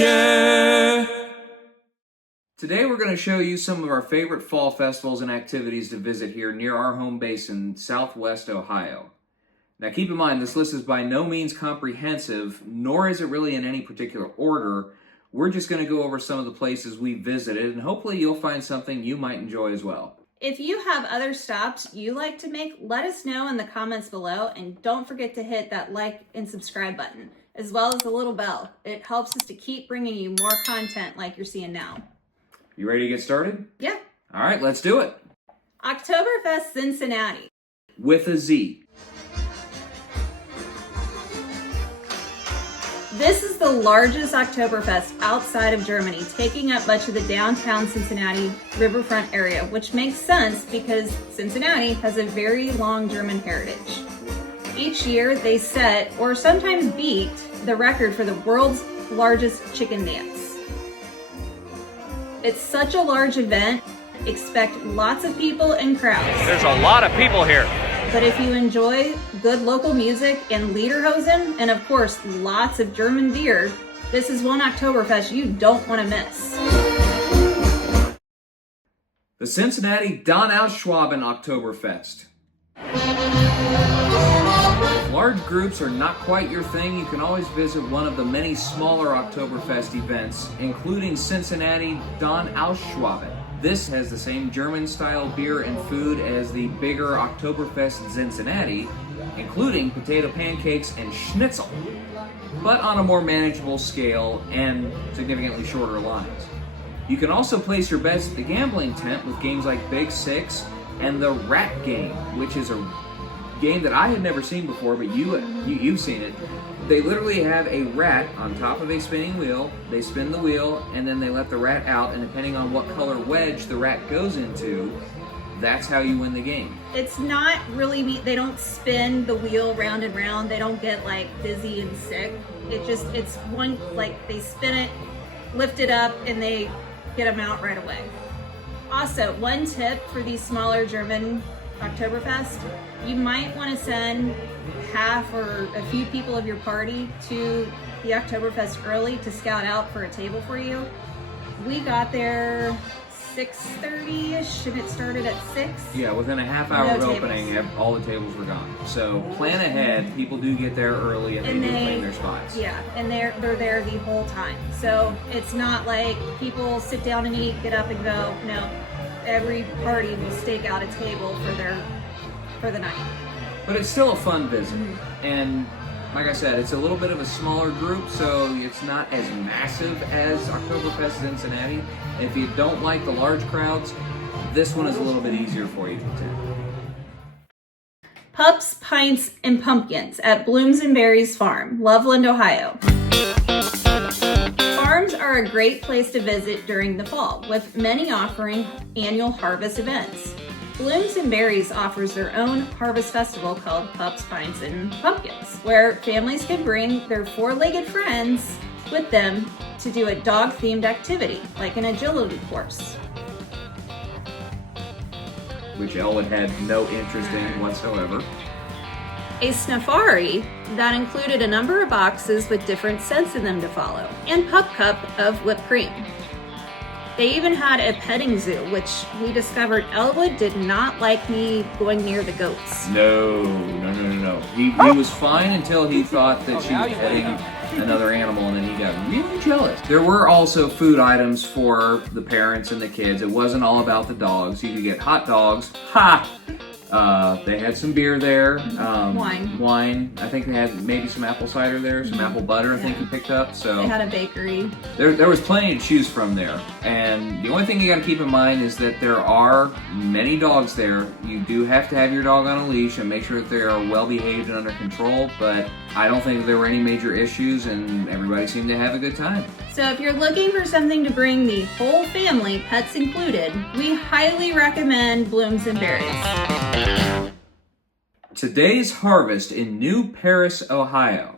adventure. Today we're going to show you some of our favorite fall festivals and activities to visit here near our home base in Southwest Ohio. Now keep in mind, this list is by no means comprehensive, nor is it really in any particular order. We're just going to go over some of the places we visited, and hopefully you'll find something you might enjoy as well. If you have other stops you like to make, let us know in the comments below, and don't forget to hit that like and subscribe button, as well as the little bell. It helps us to keep bringing you more content like you're seeing now. You ready to get started? Yeah. All right, let's do it. Oktoberfest Zinzinnati. With a Z. This is the largest Oktoberfest outside of Germany, taking up much of the downtown Cincinnati riverfront area, which makes sense because Cincinnati has a very long German heritage. Each year they set, or sometimes beat, the record for the world's largest chicken dance. It's such a large event, expect lots of people and crowds. There's a lot of people here. But if you enjoy good local music and lederhosen, and of course lots of German beer, this is one Oktoberfest you don't want to miss. The Cincinnati Donauschwaben Oktoberfest. If large groups are not quite your thing, you can always visit one of the many smaller Oktoberfest events, including Cincinnati Donauschwaben. This has the same German-style beer and food as the bigger Oktoberfest Zinzinnati, including potato pancakes and schnitzel, but on a more manageable scale and significantly shorter lines. You can also place your bets at the gambling tent with games like Big Six and the Rat Game, which is a game that I had never seen before, but you've seen it. They literally have a rat on top of a spinning wheel. They spin the wheel, and then they let the rat out, and depending on what color wedge the rat goes into, that's how you win the game. It's not really, they don't spin the wheel round and round. They don't get like dizzy and sick. It's one, like they spin it, lift it up, and they get them out right away. Also, one tip for these smaller German Oktoberfest, you might want to send half or a few people of your party to the Oktoberfest early to scout out for a table for you. We got there 6:30ish and it started at 6. Yeah, within a half hour of opening, all the tables were gone. So plan ahead. People do get there early and they do claim their spots. Yeah, and they're there the whole time. So it's not like people sit down and eat, get up and go. No, every party will stake out a table for the night. But it's still a fun visit. And like I said, it's a little bit of a smaller group, so it's not as massive as Oktoberfest Cincinnati. If you don't like the large crowds, this one is a little bit easier for you to attend. Pups, Pints, and Pumpkins at Blooms and Berries Farm, Loveland, Ohio. Farms are a great place to visit during the fall, with many offering annual harvest events. Blooms and Berries offers their own harvest festival called Pups, Pints, and Pumpkins, where families can bring their four-legged friends with them to do a dog-themed activity, like an agility course. Which Elwood had no interest in whatsoever. A snafari that included a number of boxes with different scents in them to follow, and pup cup of whipped cream. They even had a petting zoo, which we discovered Elwood did not like me going near the goats. No. He was fine until he thought that she was petting another animal, and then he got really jealous. There were also food items for the parents and the kids. It wasn't all about the dogs. You could get hot dogs. They had some beer there. Wine. I think they had maybe some apple cider there, some apple butter I think you picked up. So they had a bakery. There was plenty to choose from there. And the only thing you got to keep in mind is that there are many dogs there. You do have to have your dog on a leash and make sure that they are well behaved and under control, but I don't think there were any major issues and everybody seemed to have a good time. So if you're looking for something to bring the whole family, pets included, we highly recommend Blooms and Berries. Today's Harvest in New Paris, Ohio.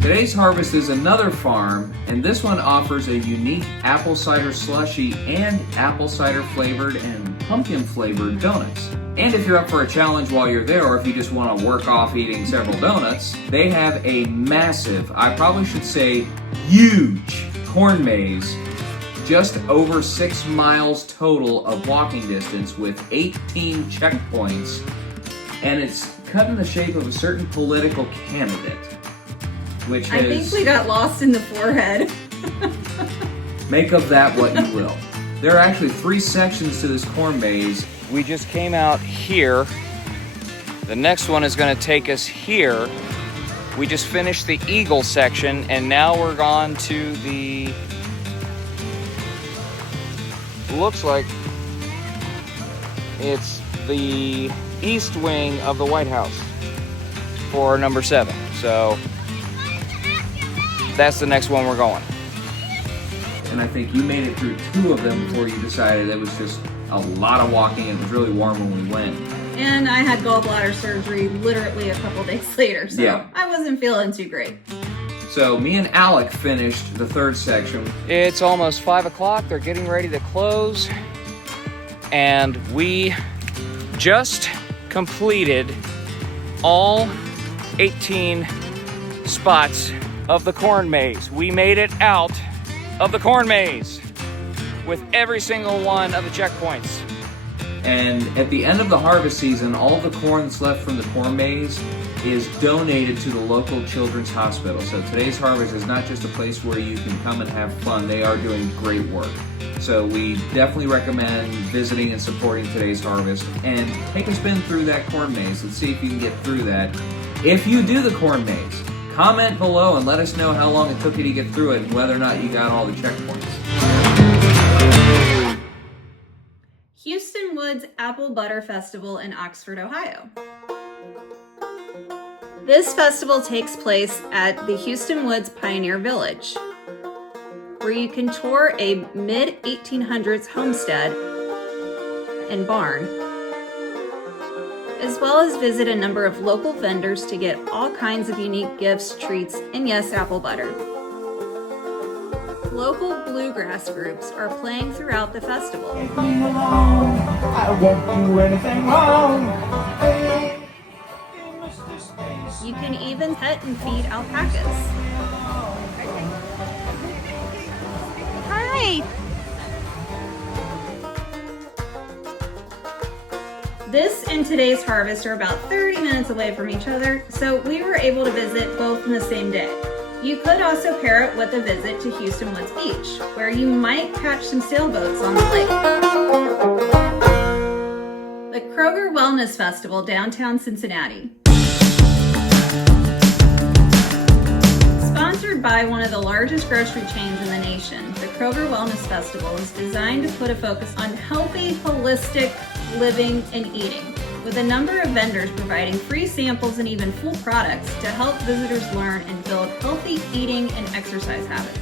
Today's Harvest is another farm, and this one offers a unique apple cider slushy and apple cider flavored and pumpkin-flavored donuts. And if you're up for a challenge while you're there, or if you just want to work off eating several donuts, they have a massive, I probably should say huge, corn maze, just over 6 miles total of walking distance with 18 checkpoints, and it's cut in the shape of a certain political candidate, which is... I think we got lost in the forehead. Make of that what you will. There are actually 3 sections to this corn maze. We just came out here. The next one is going to take us here. We just finished the eagle section, and now we're on to the... looks like it's the east wing of the White House for number 7. So that's the next one we're going. And I think you made it through 2 of them before you decided it was just a lot of walking. It was really warm when we went. And I had gallbladder surgery literally a couple days later, so yeah. I wasn't feeling too great. So me and Alec finished the 3rd section. It's almost 5 o'clock. They're getting ready to close. And we just completed all 18 spots of the corn maze. We made it out of the corn maze with every single one of the checkpoints. And at the end of the harvest season, all the corn that's left from the corn maze is donated to the local children's hospital. So today's harvest is not just a place where you can come and have fun. They are doing great work. So we definitely recommend visiting and supporting today's harvest, and take a spin through that corn maze. Let's see if you can get through that. If you do the corn maze, comment below and let us know how long it took you to get through it and whether or not you got all the checkpoints. Hueston Woods Apple Butter Festival in Oxford, Ohio. This festival takes place at the Hueston Woods Pioneer Village, where you can tour a mid-1800s homestead and barn, as well as visit a number of local vendors to get all kinds of unique gifts, treats, and yes, apple butter. Local bluegrass groups are playing throughout the festival. I won't do anything wrong. You can even pet and feed alpacas. Hi! This and today's harvest are about 30 minutes away from each other, so we were able to visit both in the same day. You could also pair it with a visit to Hueston Woods Beach, where you might catch some sailboats on the lake. The Kroger Wellness Festival, downtown Cincinnati. Sponsored by one of the largest grocery chains in the nation, the Kroger Wellness Festival is designed to put a focus on healthy, holistic living and eating, with a number of vendors providing free samples and even full products to help visitors learn and build healthy eating and exercise habits.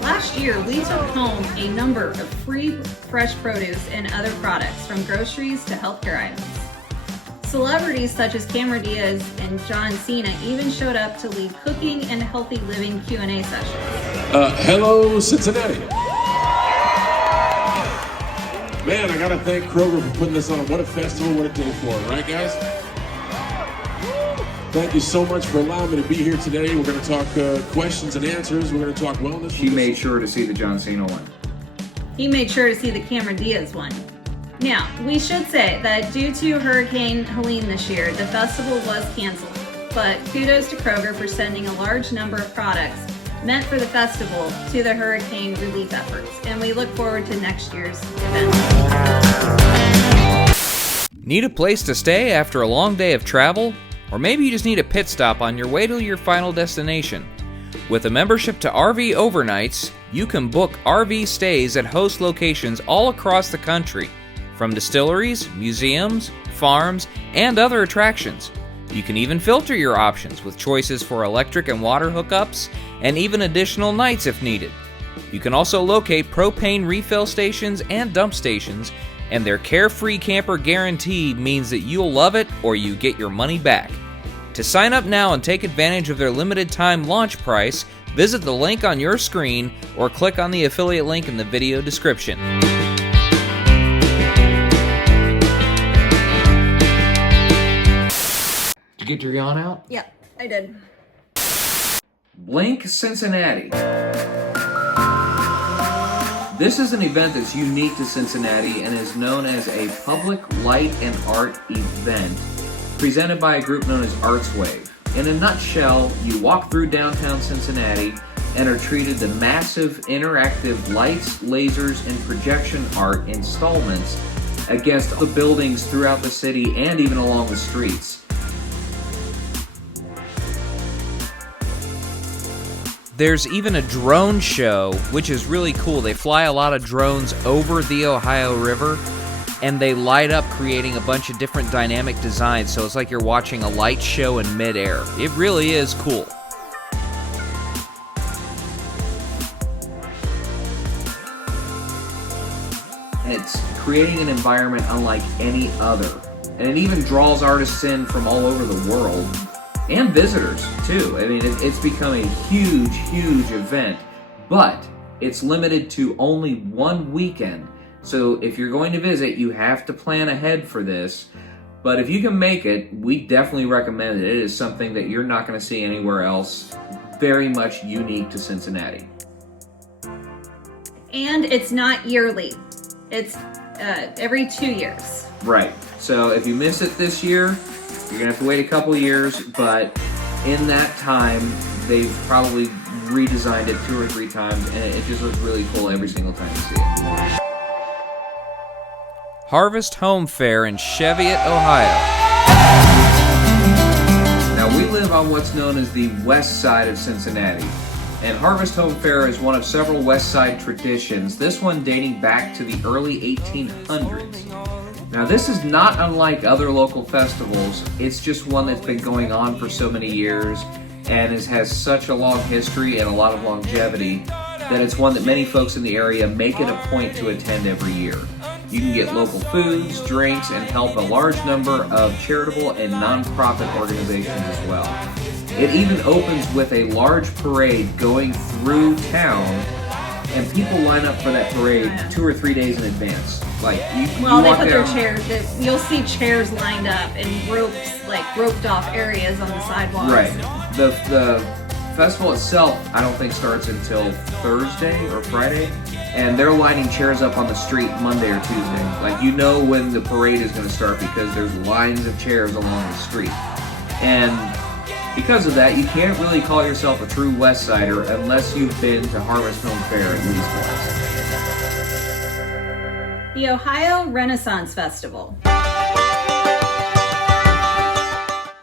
Last year, we took home a number of free fresh produce and other products, from groceries to healthcare items. Celebrities such as Cameron Diaz and John Cena even showed up to lead cooking and healthy living Q&A sessions. Hello, Cincinnati. Man, I gotta thank Kroger for putting this on. What a festival, what a day for it, right guys? Thank you so much for allowing me to be here today. We're gonna talk questions and answers. We're gonna talk wellness. She made sure to see the John Cena one. He made sure to see the Cameron Diaz one. Now, we should say that due to Hurricane Helene this year, the festival was canceled. But kudos to Kroger for sending a large number of products meant for the festival to the hurricane relief efforts, and we look forward to next year's event. Need a place to stay after a long day of travel? Or maybe you just need a pit stop on your way to your final destination. With a membership to RV Overnights, you can book RV stays at host locations all across the country, from distilleries, museums, farms, and other attractions. You can even filter your options with choices for electric and water hookups, and even additional nights if needed. You can also locate propane refill stations and dump stations, and their carefree camper guarantee means that you'll love it or you get your money back. To sign up now and take advantage of their limited time launch price, Visit the link on your screen or click on the affiliate link in the video description. Did you get your yawn out? Yep, I did. BLINKCincinnati. This is an event that's unique to Cincinnati and is known as a public light and art event presented by a group known as Artswave. In a nutshell, you walk through downtown Cincinnati and are treated to massive interactive lights, lasers, and projection art installments against the buildings throughout the city and even along the streets. There's even a drone show, which is really cool. They fly a lot of drones over the Ohio River, and they light up, creating a bunch of different dynamic designs, so it's like you're watching a light show in midair. It really is cool. It's creating an environment unlike any other, and it even draws artists in from all over the world. And visitors, too. I mean, it's become a huge, huge event, but it's limited to only one weekend. So if you're going to visit, you have to plan ahead for this. But if you can make it, we definitely recommend it. It is something that you're not going to see anywhere else. Very much unique to Cincinnati. And it's not yearly. It's every 2 years. Right. So if you miss it this year, you're going to have to wait a couple years, but in that time, they've probably redesigned it 2 or 3 times, and it just looks really cool every single time you see it. Harvest Home Fair in Cheviot, Ohio. Now, we live on what's known as the west side of Cincinnati, and Harvest Home Fair is one of several west side traditions, this one dating back to the early 1800s. Now, this is not unlike other local festivals. It's just one that's been going on for so many years and has such a long history and a lot of longevity that it's one that many folks in the area make it a point to attend every year. You can get local foods, drinks, and help a large number of charitable and nonprofit organizations as well. It even opens with a large parade going through town, and people line up for that parade 2 or 3 days in advance. Like you They walk put down, their chairs. You'll see chairs lined up and ropes, like roped off areas on the sidewalks. Right. The festival itself, I don't think starts until Thursday or Friday, and they're lining chairs up on the street Monday or Tuesday. Like you know when the parade is going to start because there's lines of chairs along the street, and because of that, you can't really call yourself a true West Sider unless you've been to Harvest Home Fair at least once. The Ohio Renaissance Festival.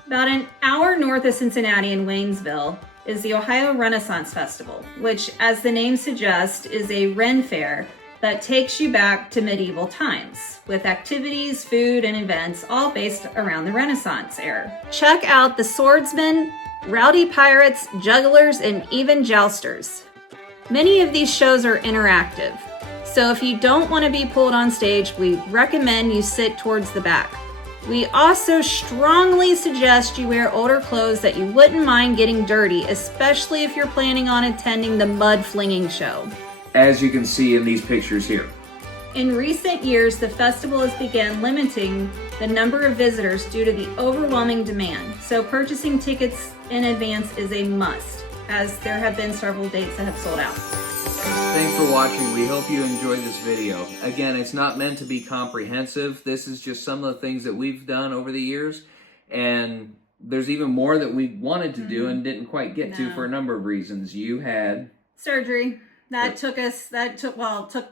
About an hour north of Cincinnati in Waynesville is the Ohio Renaissance Festival, which, as the name suggests, is a Ren fair that takes you back to medieval times, with activities, food, and events all based around the Renaissance era. Check out the swordsmen, rowdy pirates, jugglers, and even jousters. Many of these shows are interactive, so if you don't want to be pulled on stage, we recommend you sit towards the back. We also strongly suggest you wear older clothes that you wouldn't mind getting dirty, especially if you're planning on attending the mud flinging show. As you can see in these pictures here. In recent years, the festival has begun limiting the number of visitors due to the overwhelming demand, so purchasing tickets in advance is a must, as there have been several dates that have sold out. Thanks for watching. We hope you enjoyed this video. Again, it's not meant to be comprehensive. This is just some of the things that we've done over the years, and there's even more that we wanted to do and didn't quite get to for a number of reasons. You had surgery. That took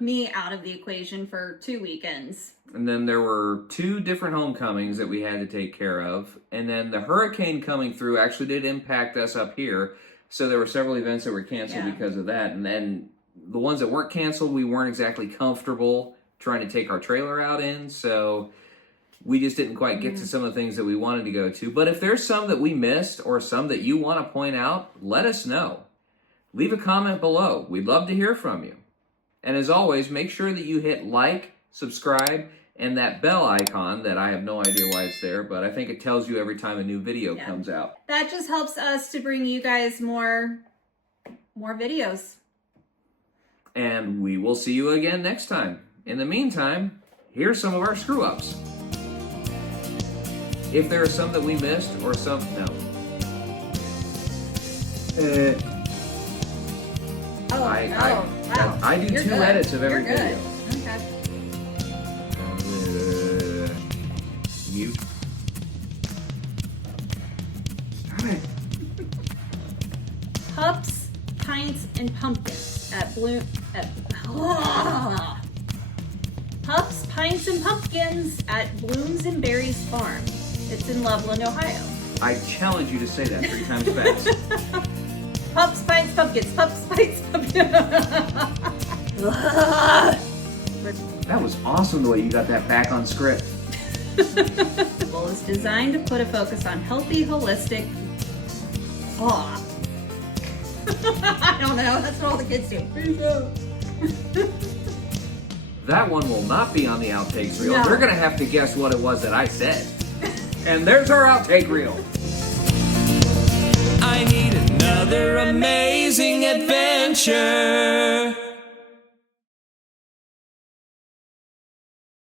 me out of the equation for 2 weekends. And then there were 2 different homecomings that we had to take care of. And then the hurricane coming through actually did impact us up here. So there were several events that were canceled because of that. And then the ones that weren't canceled, we weren't exactly comfortable trying to take our trailer out in. So we just didn't quite get to some of the things that we wanted to go to. But if there's some that we missed or some that you want to point out, let us know. Leave a comment below. We'd love to hear from you. And as always, make sure that you hit like, subscribe, and that bell icon that I have no idea why it's there, but I think it tells you every time a new video comes out. That just helps us to bring you guys more more videos. And we will see you again next time. In the meantime, here's some of our screw-ups. If there are some that we missed or some... No. I do You're 2 good. edits of every You're good. video. Okay. Mute. Stop it. Pups, Pints, and Pumpkins at Pups, Pints, and Pumpkins at Blooms and Berries Farm. It's in Loveland, Ohio. I challenge you to say that 3 times fast. Pups, Pints, Pumpkins. Pups, Pints, Pumpkins. That was awesome the way you got that back on script. Well, it's designed to put a focus on healthy, holistic. I don't know. That's what all the kids do. That one will not be on the outtakes reel. No. They're going to have to guess what it was that I said. And there's our outtake reel. I need another amazing adventure.